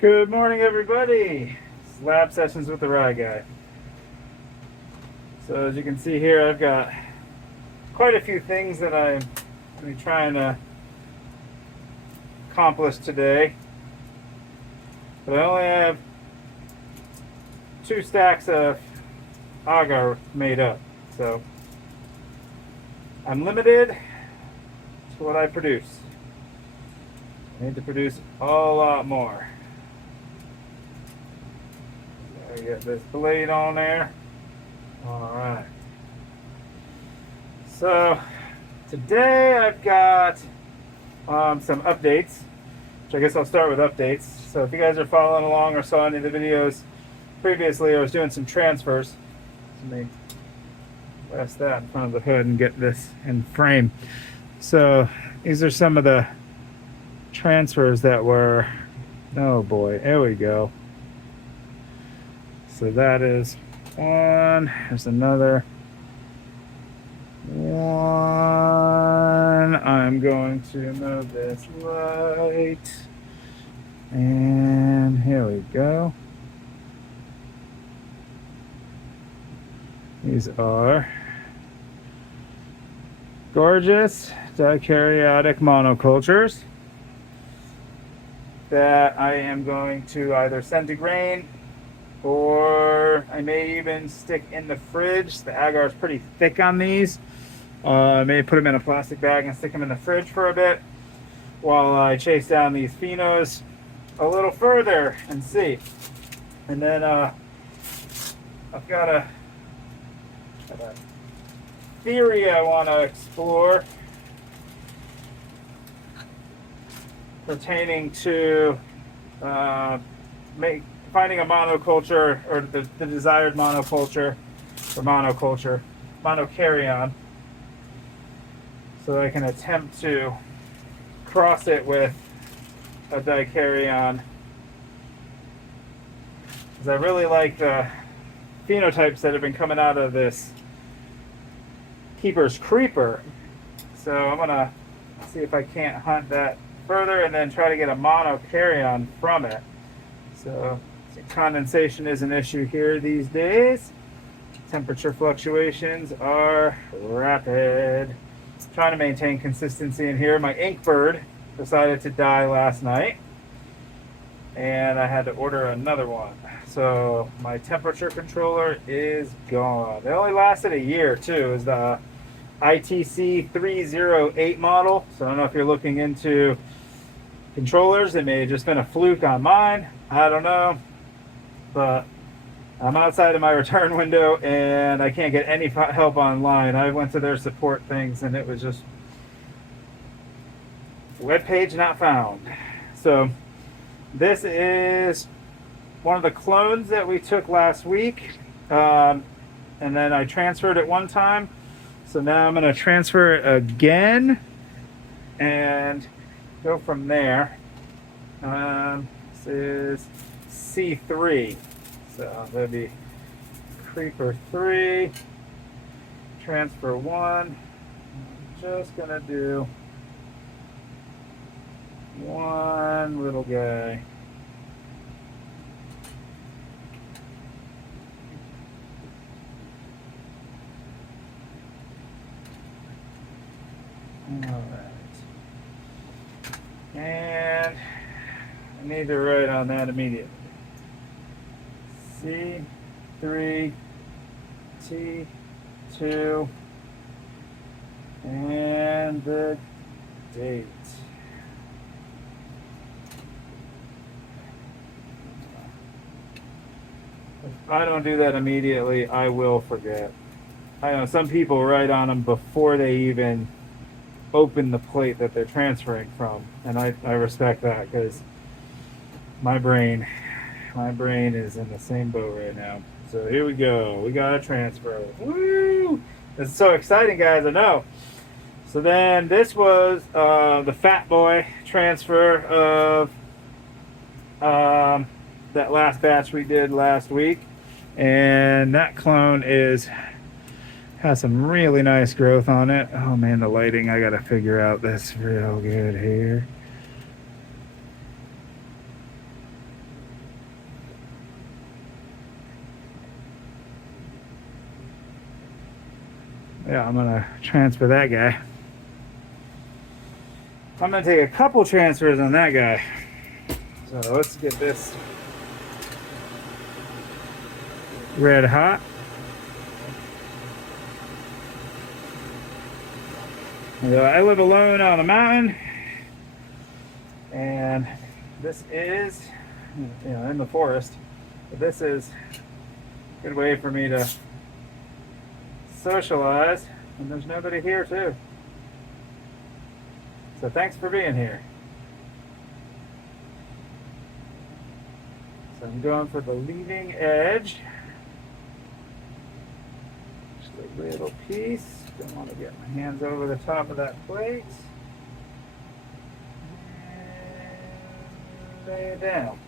Good morning, everybody. It's Lab Sessions with the Rye Guy. So as you can see here, I've got quite a few things that I'm going to be trying to accomplish today. But I only have 2 stacks of agar made up. So I'm limited to what I produce. I need to produce a lot more. I get this blade on there. All right. So today I've got some updates, which I guess I'll start with updates. So if you guys are following along or saw any of the videos previously, I was doing some transfers. Let me rest that in front of the hood and get this in frame. So these are some of the transfers that were, oh boy, there we go. So that is one. There's another one. I'm going to move this light. And here we go. These are gorgeous dikaryotic monocultures that I am going to either send to grain, or I may even stick in the fridge. The agar is pretty thick on these. I may put them in a plastic bag and stick them in the fridge for a bit while I chase down these phenos a little further and see. And then I've got a theory I want to explore pertaining to finding a monoculture, or the desired monoculture, or monocaryon, so I can attempt to cross it with a dikaryon, because I really like the phenotypes that have been coming out of this Keeper's Creeper. So I'm gonna see if I can't hunt that further and then try to get a monocaryon from it. So condensation is an issue here these days. Temperature fluctuations are rapid. Trying to maintain consistency in here. My ink bird decided to die last night, and I had to order another one. So my temperature controller is gone. It only lasted a year too. Is the ITC 308 model. So I don't know if you're looking into controllers. It may have just been a fluke on mine. I don't know. But I'm outside of my return window and I can't get any help online. I went to their support things and it was just web page not found. So this is one of the clones that we took last week, and then I transferred it one time. So now I'm going to transfer it again and go from there. This is C3, so that'd be Creeper 3, transfer 1. I'm just gonna do one little guy. All right, and I need to write on that immediately. C3, T2, and the date. If I don't do that immediately, I will forget. I know some people write on them before they even open the plate that they're transferring from, and I respect that, because my brain is in the same boat right now. So here we go. We got a transfer. Woo! This is so exciting, guys. I know. So then this was the Fat Boy transfer of that last batch we did last week, and that clone has some really nice growth on it. Oh man, the lighting, I gotta figure out this real good here. Yeah, I'm gonna transfer that guy. I'm gonna take a couple transfers on that guy. So let's get this red hot. I live alone on a mountain, and this is, in the forest. But this is a good way for me to socialize, and there's nobody here too. So thanks for being here. So I'm going for the leading edge. Just a little piece. Don't want to get my hands over the top of that plate. And lay it down.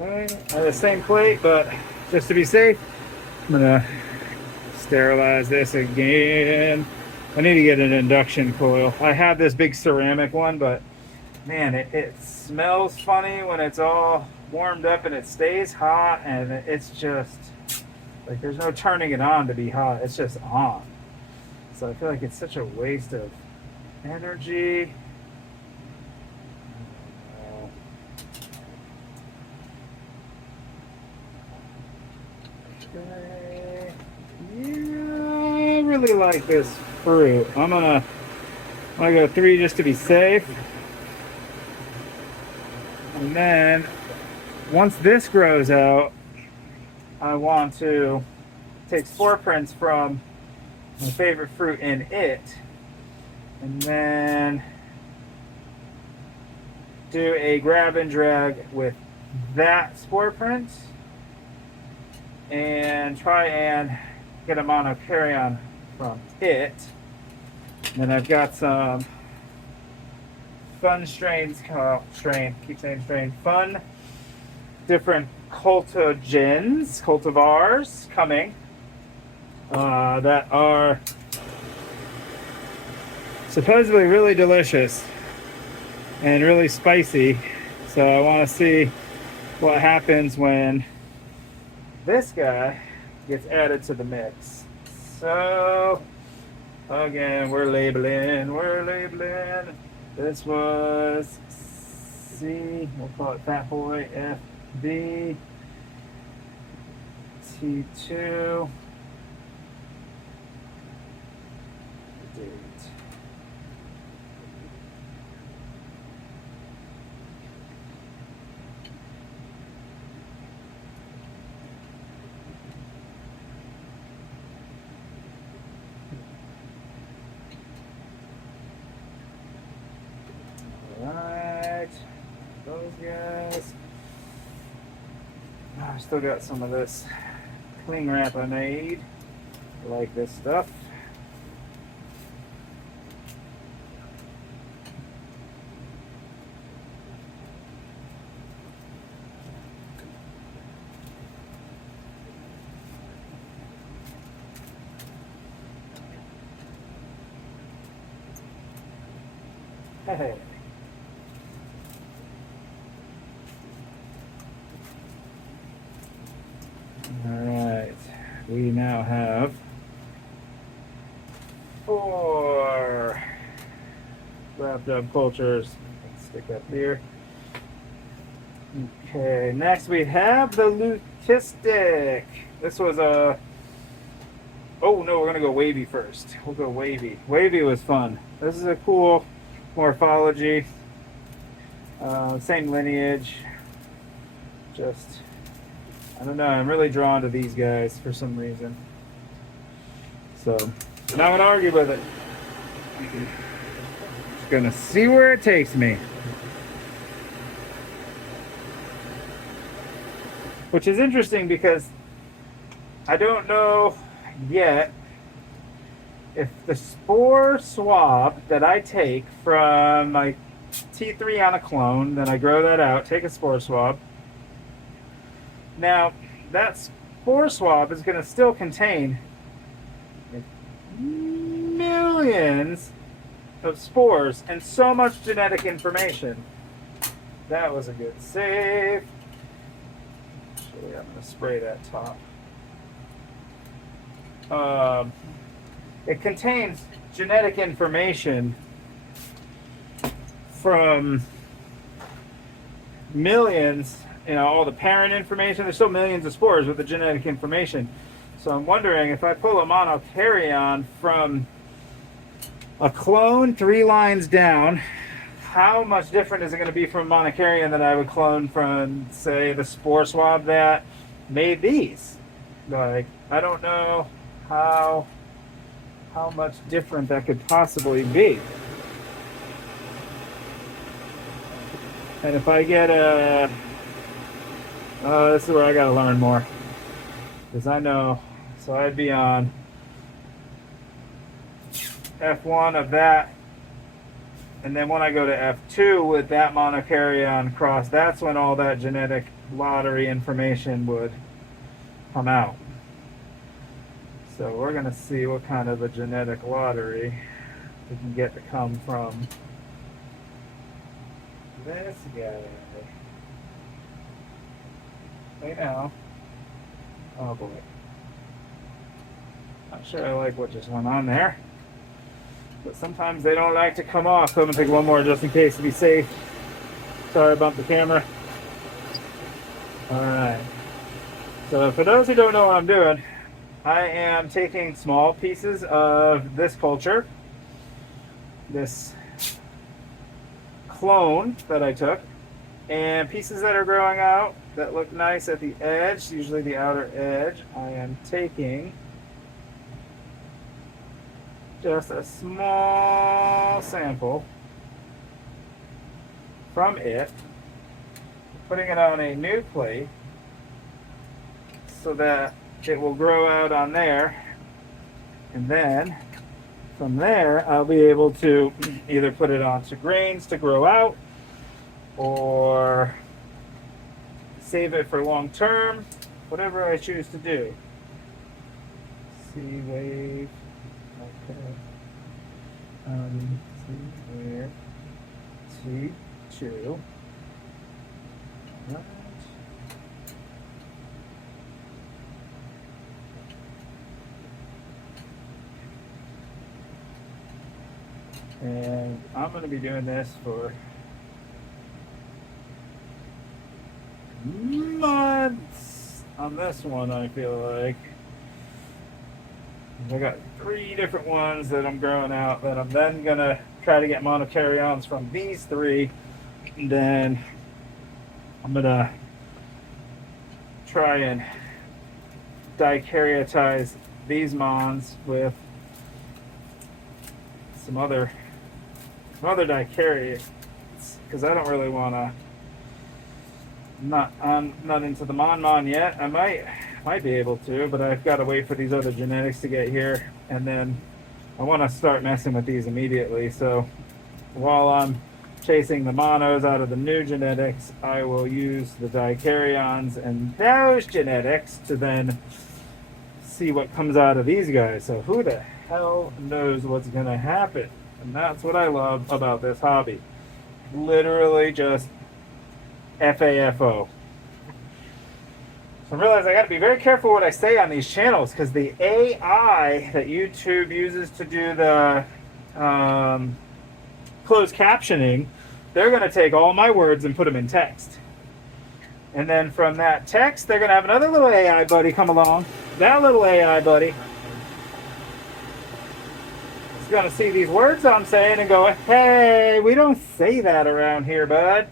Okay, I have the same plate, but just to be safe, I'm gonna sterilize this again. I need to get an induction coil. I have this big ceramic one, but man, it smells funny when it's all warmed up and it stays hot, and it's just like there's no turning it on to be hot. It's just on. So I feel like it's such a waste of energy. Okay. Yeah, I really like this fruit. I'm gonna go 3 just to be safe. And then once this grows out, I want to take spore prints from my favorite fruit in it, and then do a grab and drag with that spore print and try and get a mono carry-on from it. And then I've got some fun strains, fun different cultivars coming that are supposedly really delicious and really spicy. So I want to see what happens when this guy gets added to the mix. So again, we're labeling. This was C, we'll call it Fat Boy FB T2 date. Alright, those guys. I still got some of this cling wrap I made. I like this stuff. Hey. Alright, we now have 4 wrapped up cultures. Let's stick up here. Okay, next we have the leucistic. This was a... Oh no, we're gonna go wavy first. We'll go wavy. Wavy was fun. This is a cool morphology. Same lineage. Just... I don't know, I'm really drawn to these guys for some reason. So, I'm not gonna argue with it. Just gonna see where it takes me. Which is interesting because I don't know yet if the spore swab that I take from my T3 on a clone, then I grow that out, take a spore swab. Now, that spore swab is going to still contain millions of spores and so much genetic information. That was a good save. Actually, I'm going to spray that top. it contains genetic information from millions, all the parent information. There's still millions of spores with the genetic information. So I'm wondering if I pull a monokaryon from a clone 3 lines down, how much different is it going to be from a monokaryon that I would clone from, say, the spore swab that made these? Like, I don't know how much different that could possibly be. And if I get this is where I gotta learn more, because I know, so I'd be on F1 of that, and then when I go to F2 with that monokaryon cross, that's when all that genetic lottery information would come out. So we're gonna see what kind of a genetic lottery we can get to come from this guy. Hey now. Oh boy. Not sure I like what just went on there. But sometimes they don't like to come off. So I'm gonna take one more just in case to be safe. Sorry, I bumped the camera. Alright. So for those who don't know what I'm doing, I am taking small pieces of this culture, this clone that I took, and pieces that are growing out that look nice at the edge, usually the outer edge. I am taking just a small sample from it, putting it on a new plate so that it will grow out on there, and then from there I'll be able to either put it onto grains to grow out or save it for long term, whatever I choose to do. C wave, okay. See where T2. Right. And I'm going to be doing this for months on this one, I feel like. I got 3 different ones that I'm growing out that I'm then going to try to get monokaryons from these 3. And then I'm going to try and dikaryotize these mons with some other dikaryotes, because I don't really want to. I'm not into the mon yet. I might be able to, but I've got to wait for these other genetics to get here, and then I want to start messing with these immediately. So while I'm chasing the monos out of the new genetics, I will use the dikaryons and those genetics to then see what comes out of these guys. So who the hell knows what's going to happen? And that's what I love about this hobby. Literally just FAFO. So I realize I got to be very careful what I say on these channels, because the AI that YouTube uses to do the closed captioning, they're going to take all my words and put them in text. And then from that text, they're going to have another little AI buddy come along. That little AI buddy is going to see these words I'm saying and go, hey, we don't say that around here, bud.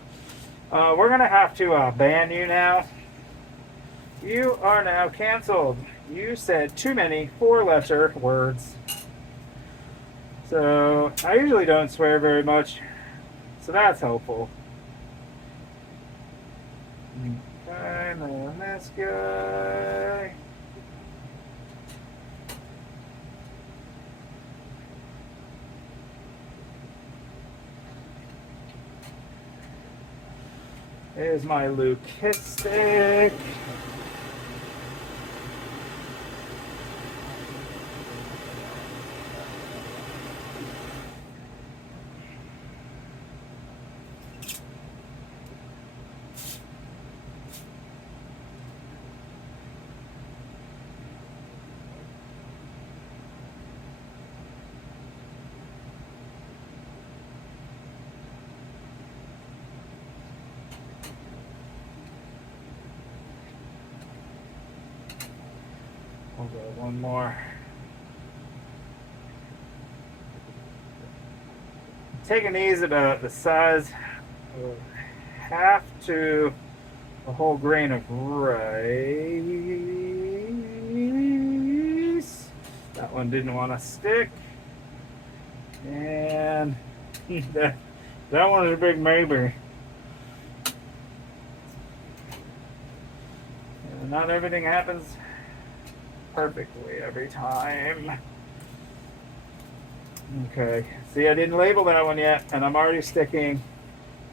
We're going to have to ban you now. You are now canceled. You said too many 4-letter words. So I usually don't swear very much, so that's helpful. Okay, and then this guy. Here's my leucistic. go one more. Taking these about the size of half to a whole grain of rice. That one didn't want to stick. And that one is a big maybe. And not everything happens perfectly every time. Okay, see, I didn't label that one yet, and I'm already sticking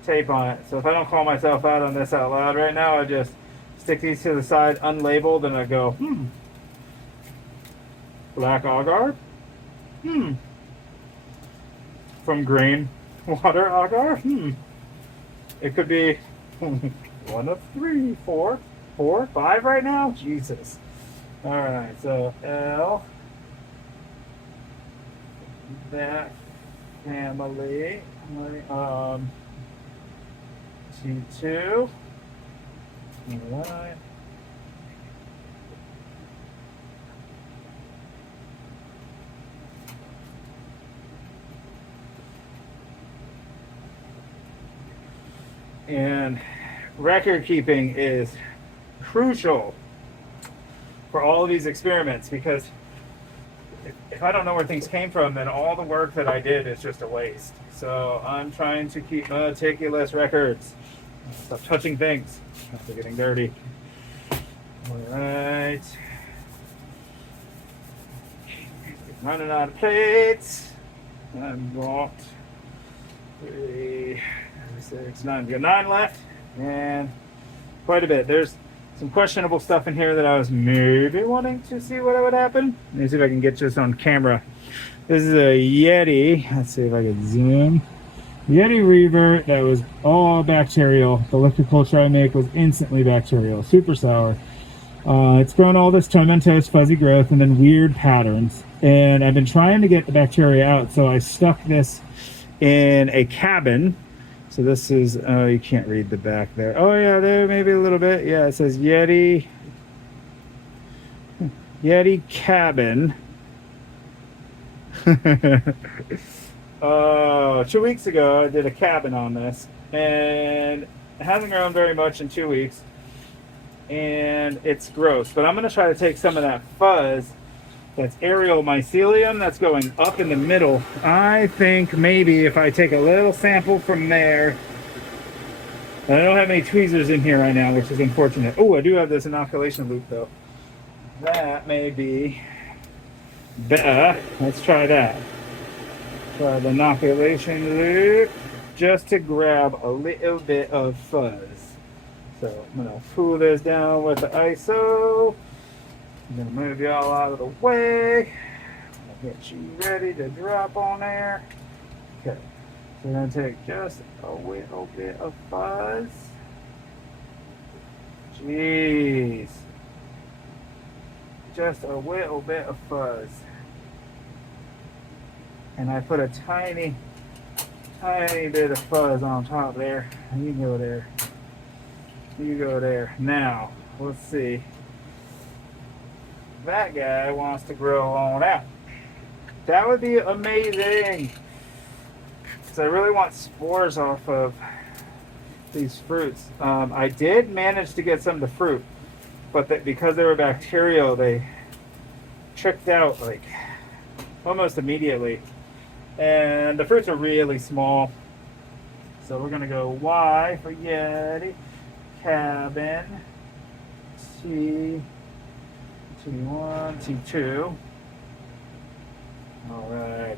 tape on it. So if I don't call myself out on this out loud right now, I just stick these to the side unlabeled, and I go, black agar? From grain water agar? It could be one of 3, 4, 5 right now? Jesus. Alright, so L, that family, T2, alright. And record keeping is crucial for all of these experiments, because if I don't know where things came from, then all the work that I did is just a waste. So I'm trying to keep meticulous records. Stop touching things. They're getting dirty. All right. Running out of plates. I've got 3, 6, 9. We got 9 left, and quite a bit. There's some questionable stuff in here that I was maybe wanting to see what would happen. Let me see if I can get this on camera. This is a Yeti. Let's see if I can zoom. Yeti revert that was all bacterial. The liquid culture I make was instantly bacterial. Super sour. It's grown all this tomentose fuzzy growth and then weird patterns. And I've been trying to get the bacteria out, so I stuck this in a cabin. So this is, oh, you can't read the back there. Oh yeah, there maybe a little bit. Yeah, it says Yeti cabin. 2 weeks ago I did a cabin on this, and it hasn't grown very much in 2 weeks, and it's gross. But I'm going to try to take some of that fuzz that's aerial mycelium that's going up in the middle. I think maybe if I take a little sample from there. I don't have any tweezers in here right now, which is unfortunate. Oh, I do have this inoculation loop though. That may be better. Let's try that. Try the inoculation loop just to grab a little bit of fuzz. So I'm gonna pull this down with the ISO. I'm gonna move y'all out of the way. I'll get you ready to drop on there. Okay, so we're gonna take just a little bit of fuzz. Jeez. Just a little bit of fuzz. And I put a tiny bit of fuzz on top there. You go there. You go there. Now, let's see. That guy wants to grow on out. That would be amazing. So I really want spores off of these fruits. I did manage to get some of the fruit, but because they were bacterial, they tricked out like almost immediately. And the fruits are really small. So we're gonna go Y for Yeti, cabin, T, T1, T2. All right.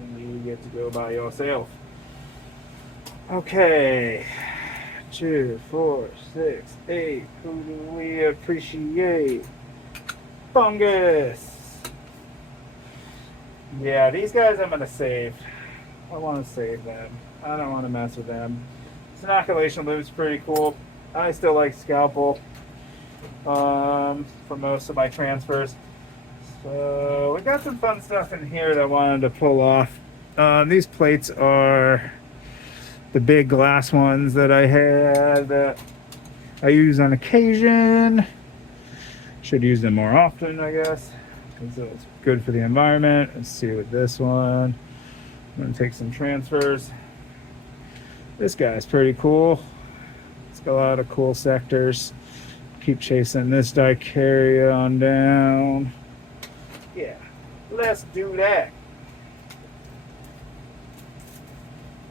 And you get to go by yourself. Okay. 2, 4, 6, 8. Who do we appreciate? Fungus. Yeah, these guys I'm gonna save. I want to save them. I don't want to mess with them. This inoculation loop's pretty cool. I still like scalpel for most of my transfers. So we got some fun stuff in here that I wanted to pull off. These plates are the big glass ones that I had that I use on occasion. Should use them more often, I guess, because it's good for the environment. Let's see with this one. I'm going to take some transfers. This guy's pretty cool. It's got a lot of cool sectors. Keep chasing this dicaria on down. Yeah, let's do that.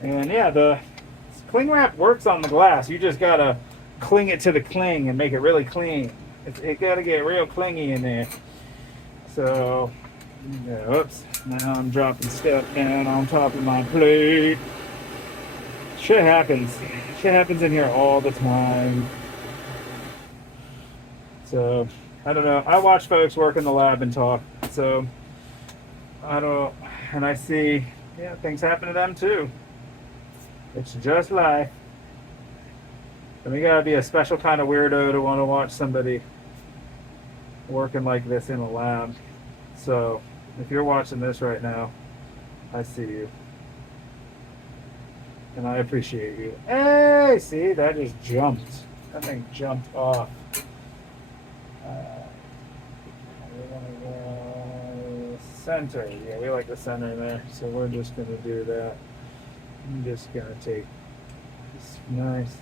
And yeah, the cling wrap works on the glass. You just gotta cling it to the cling and make it really clean. It gotta get real clingy in there. So, yeah, whoops. Now I'm dropping stuff down on top of my plate. Shit happens. Shit happens in here all the time. So, I don't know. I watch folks work in the lab and talk. So, I don't, and I see, yeah, things happen to them too. It's just life. And we gotta be a special kind of weirdo to want to watch somebody working like this in a lab. So, if you're watching this right now, I see you. And I appreciate you. Hey, see, that just jumped. That thing jumped off. We want to go center. Yeah, we like the center there. So we're just going to do that. I'm just going to take this nice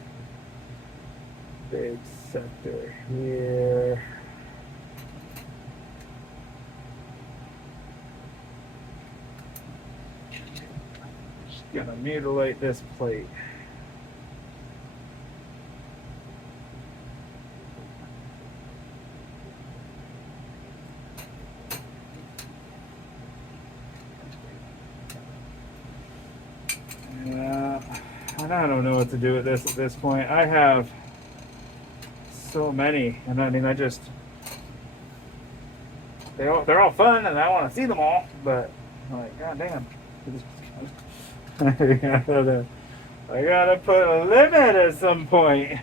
big sector here. Just going to mutilate this plate. And I don't know what to do with this at this point. I have so many, and I mean, they're all fun, and I want to see them all, but I'm like, goddamn, I gotta put a limit at some point,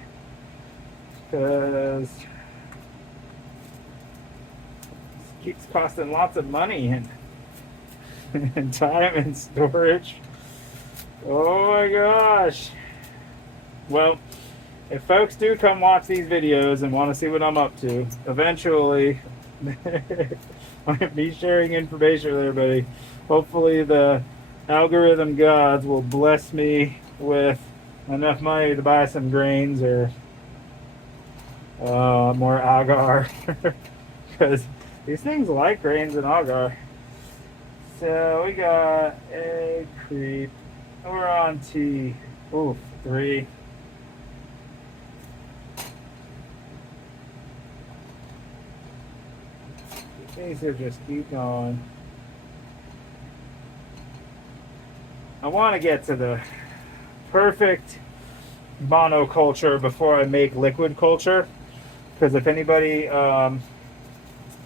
because it keeps costing lots of money and time and storage. Oh my gosh. Well, if folks do come watch these videos and want to see what I'm up to, eventually I'll be sharing information with everybody. Hopefully the algorithm gods will bless me with enough money to buy some grains or more agar. Because these things like grains and agar. So we got a creep. We're on T. Oof, 3. These are just keep going. I want to get to the perfect monoculture before I make liquid culture, because if anybody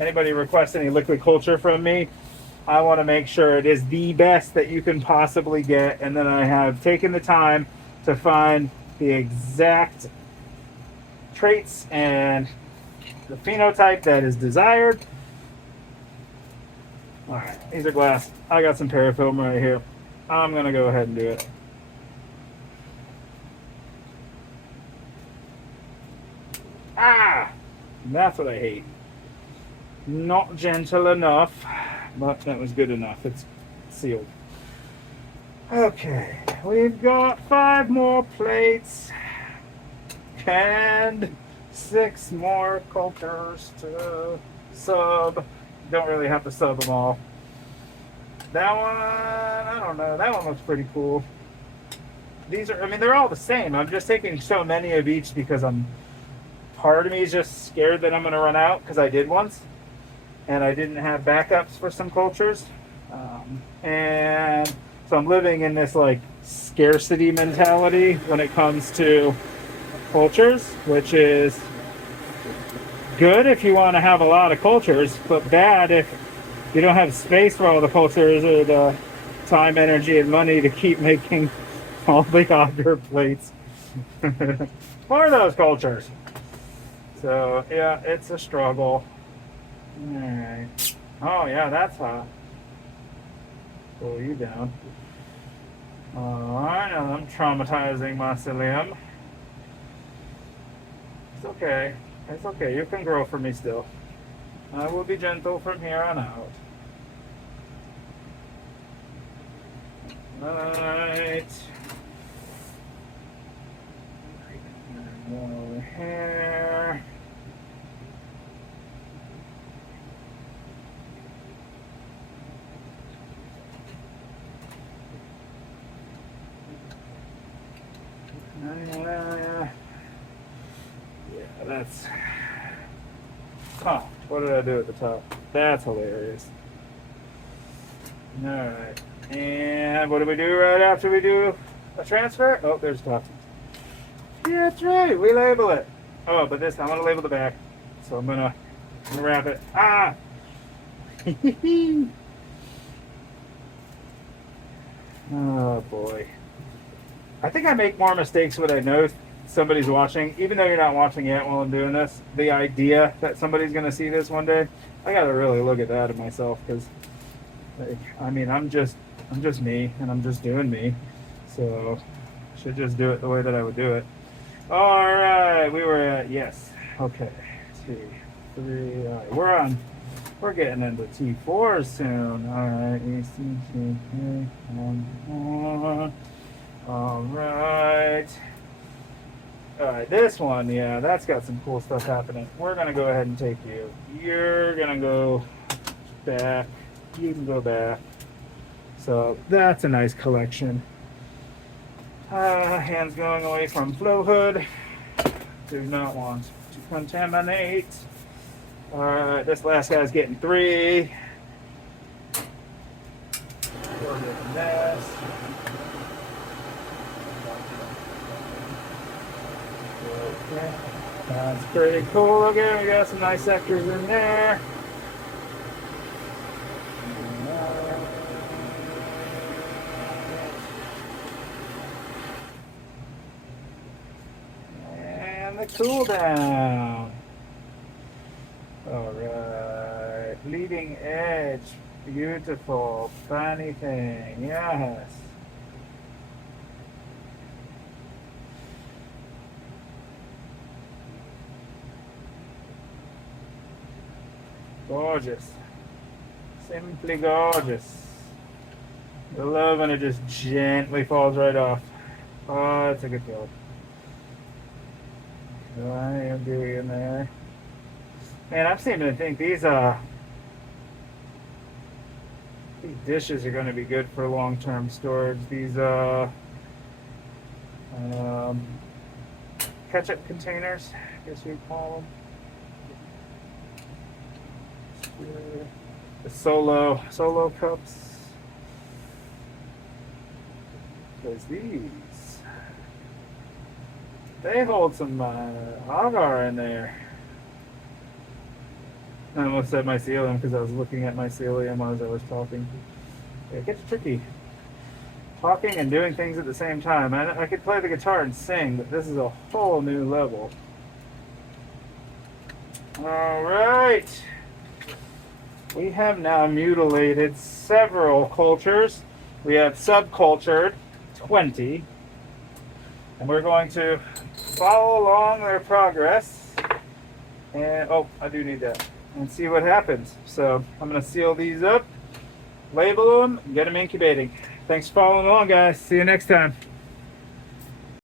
requests any liquid culture from me, I want to make sure it is the best that you can possibly get, and then I have taken the time to find the exact traits and the phenotype that is desired. Alright, these are glass. I got some parafilm right here. I'm going to go ahead and do it. Ah! That's what I hate. Not gentle enough. But that was good enough. It's sealed. Okay, we've got 5 more plates and 6 more cultures to sub. Don't really have to sub them all. That one, I don't know. That one looks pretty cool. These are, I mean, they're all the same. I'm just taking so many of each because part of me is just scared that I'm going to run out, because I did once. And I didn't have backups for some cultures. And so I'm living in this like scarcity mentality when it comes to cultures, which is good if you want to have a lot of cultures, but bad if you don't have space for all the cultures or the time, energy, and money to keep making all the agar plates for those cultures. So yeah, it's a struggle. Alright. Oh yeah, that's hot. Pull you down. Alright, I'm traumatizing mycelium. It's okay. It's okay. You can grow for me still. I will be gentle from here on out. Alright. Over here. Yeah, that's... Huh, what did I do at the top? That's hilarious. Alright. And what do we do right after we do a transfer? Oh, there's top. Yeah, that's right. We label it. Oh, but this time I'm going to label the back. So I'm going to wrap it. Ah! Oh, boy. I think I make more mistakes when I know somebody's watching, even though you're not watching yet while I'm doing this. The idea that somebody's going to see this one day, I got to really look at that in myself because, like, I mean, I'm just me and I'm just doing me. So I should just do it the way that I would do it. All right, we were at, yes. Okay, 2, 3, all right, we're getting into T4 soon. All right, all right. All right, this one, yeah, that's got some cool stuff happening. We're gonna go ahead and take you. You're gonna go back. You can go back. So that's a nice collection. Hands going away from flow hood. Do not want to contaminate. Alright, this last guy's getting 3. We're getting this. Okay. That's pretty cool. Okay, we got some nice sectors in there. Cool down. All right, leading edge, beautiful, funny thing, yes. Gorgeous, simply gorgeous. I love when it just gently falls right off. Oh, that's a good feeling. I agree in there. Man, I'm seeming to think these dishes are going to be good for long-term storage. These ketchup containers, I guess you'd call them. The solo cups. Because they hold some AGAR in there. I almost said mycelium because I was looking at mycelium as I was talking. It gets tricky. Talking and doing things at the same time. I could play the guitar and sing, but this is a whole new level. Alright. We have now mutilated several cultures. We have subcultured 20. And we're going to follow along their progress. And, oh, I do need that. And see what happens. So I'm going to seal these up, label them, get them incubating. Thanks for following along, guys. See you next time.